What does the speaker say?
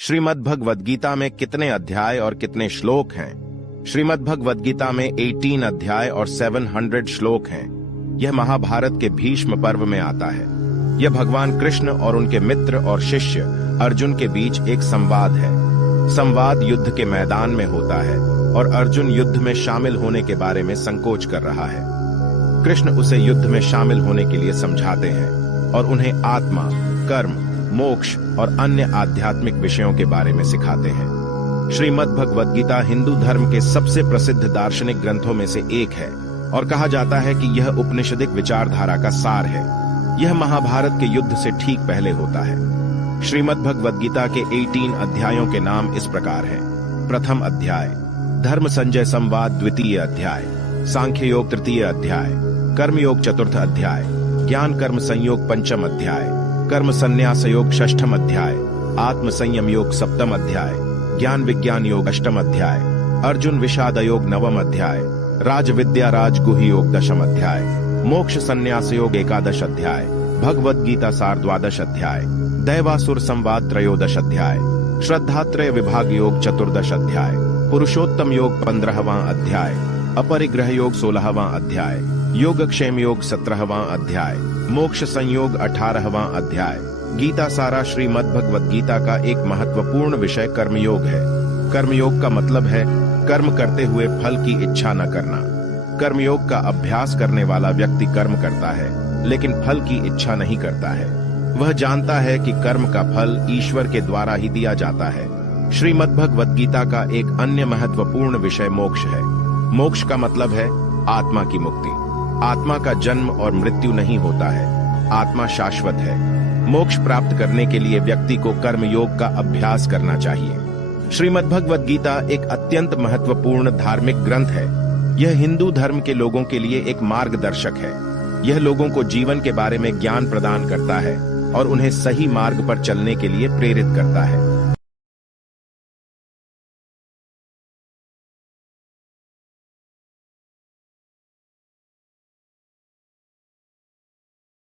श्रीमद् भगवद गीता में कितने अध्याय और कितने श्लोक हैं? श्रीमद् भगवद गीता में 18 अध्याय और 700 श्लोक हैं। यह महाभारत के भीष्म पर्व में आता है। यह भगवान कृष्ण और उनके मित्र और शिष्य अर्जुन के बीच एक संवाद है। संवाद युद्ध के मैदान में होता है और अर्जुन युद्ध में शामिल होने के बारे में संकोच कर रहा है। कृष्ण उसे युद्ध में शामिल होने के लिए समझाते हैं और उन्हें आत्मा, कर्म, मोक्ष और अन्य आध्यात्मिक विषयों के बारे में सिखाते हैं। श्रीमद् भगवद गीता हिंदू धर्म के सबसे प्रसिद्ध दार्शनिक ग्रंथों में से एक है और कहा जाता है कि यह उपनिषदिक विचारधारा का सार है। यह महाभारत के युद्ध से ठीक पहले होता है। श्रीमद् भगवद गीता के 18 अध्यायों के नाम इस प्रकार हैं। प्रथम अध्याय धर्म संजय संवाद, द्वितीय अध्याय सांख्य योग, तृतीय अध्याय कर्मयोग, चतुर्थ अध्याय ज्ञान कर्म संयोग, पंचम अध्याय कर्म संन्यास योग, षष्ठम अध्याय आत्म संयम योग, सप्तम अध्याय ज्ञान विज्ञान योग, अष्टम अध्याय अर्जुन विषाद योग, नवम अध्याय राज विद्या राजगुह योग, दशम अध्याय मोक्ष संन्यास योग, एकादश अध्याय भगवद गीता सार, द्वादश अध्याय दैवासुर संवाद, त्रयोदश अध्याय श्रद्धात्रय विभाग योग, चतुर्दश अध्याय पुरुषोत्तम योग, 15वां अध्याय अपरिग्रह योग, 16वां अध्याय योगक्षेम योग, 17वां अध्याय मोक्ष संयोग, 18वां अध्याय गीता सारा। श्रीमद् भगवद गीता का एक महत्वपूर्ण विषय कर्मयोग है। कर्मयोग का मतलब है कर्म करते हुए फल की इच्छा न करना। कर्मयोग का अभ्यास करने वाला व्यक्ति कर्म करता है लेकिन फल की इच्छा नहीं करता है। वह जानता है कि कर्म का फल ईश्वर के द्वारा ही दिया जाता है। श्रीमद् भगवद गीता का एक अन्य महत्वपूर्ण विषय मोक्ष है। मोक्ष का मतलब है आत्मा की मुक्ति। आत्मा का जन्म और मृत्यु नहीं होता है, आत्मा शाश्वत है। मोक्ष प्राप्त करने के लिए व्यक्ति को कर्मयोग का अभ्यास करना चाहिए। श्रीमद् भगवद गीता एक अत्यंत महत्वपूर्ण धार्मिक ग्रंथ है। यह हिंदू धर्म के लोगों के लिए एक मार्गदर्शक है। यह लोगों को जीवन के बारे में ज्ञान प्रदान करता है और उन्हें सही मार्ग पर चलने के लिए प्रेरित करता है।